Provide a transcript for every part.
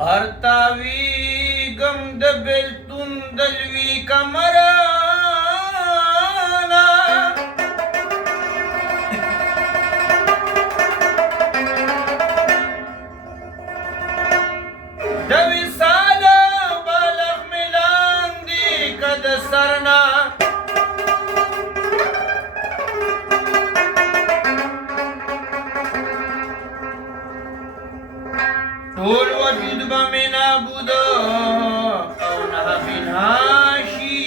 ارتاوی غم د بیلتون دلوی کمرانا د وصال بالغ ملان دی کد سرنا ټول وجود به مې نابود او نابینا شي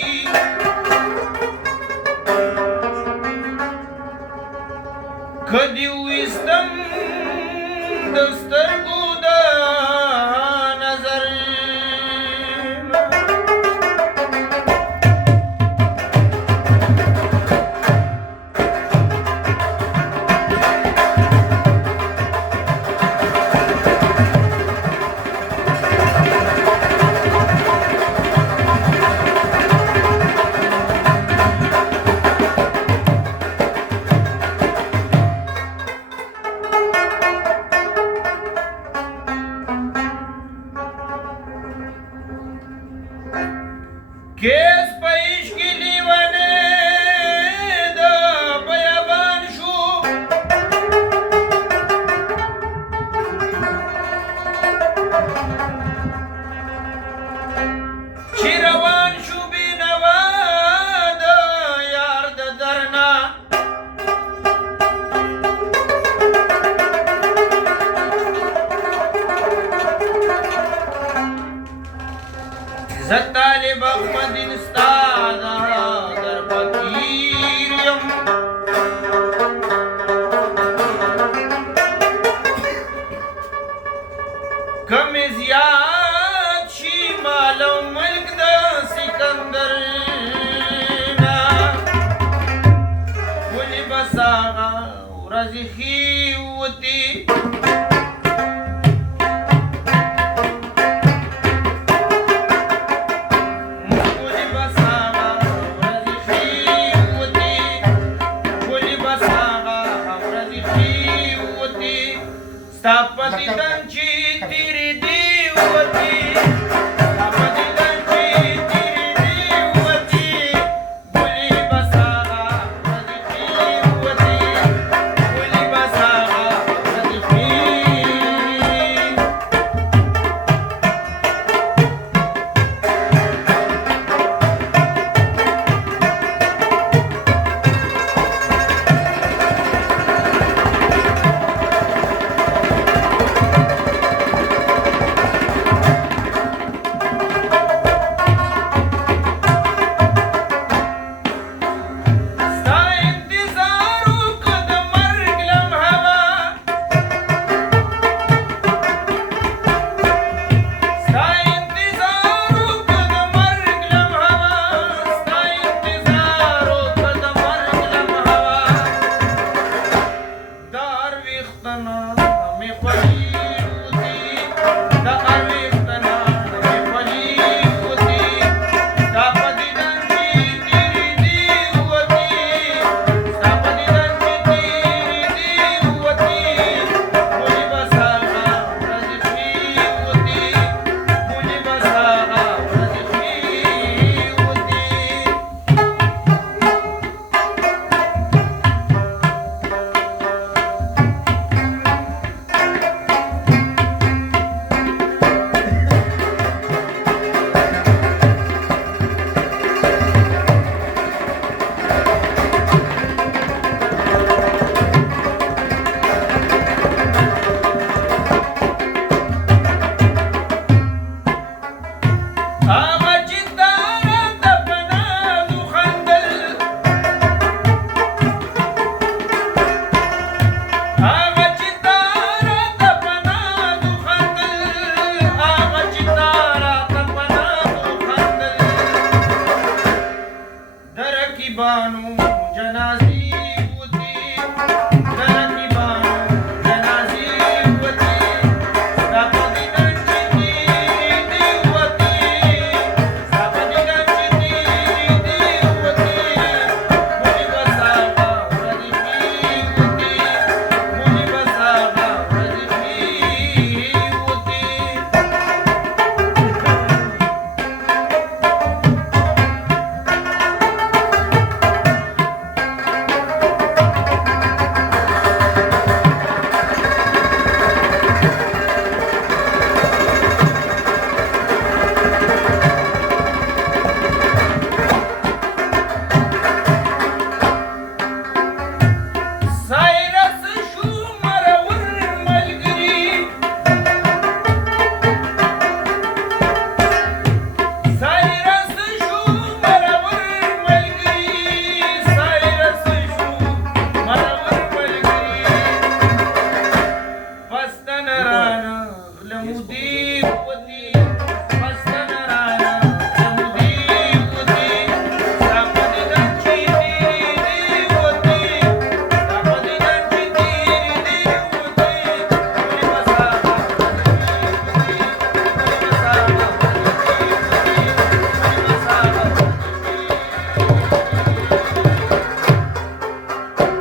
که دې ویستم د سترګو د نظر کیس په عشق کې لیونی د بیابان شو چې روان شو بېنوا د یار د درنا زه طالب احمدین ستا در فقیر یم که مې زیات شي مال او ملک د سکندر نه ولې بس هغه ورځې ښې وتې ستا په دیدن چې تیرې دي وتې ستا په دیدن چې تیرې دي وتې ولې بس هغه ورځې ښې وتې ولې بس هغه ورځې ښې जाऊ दे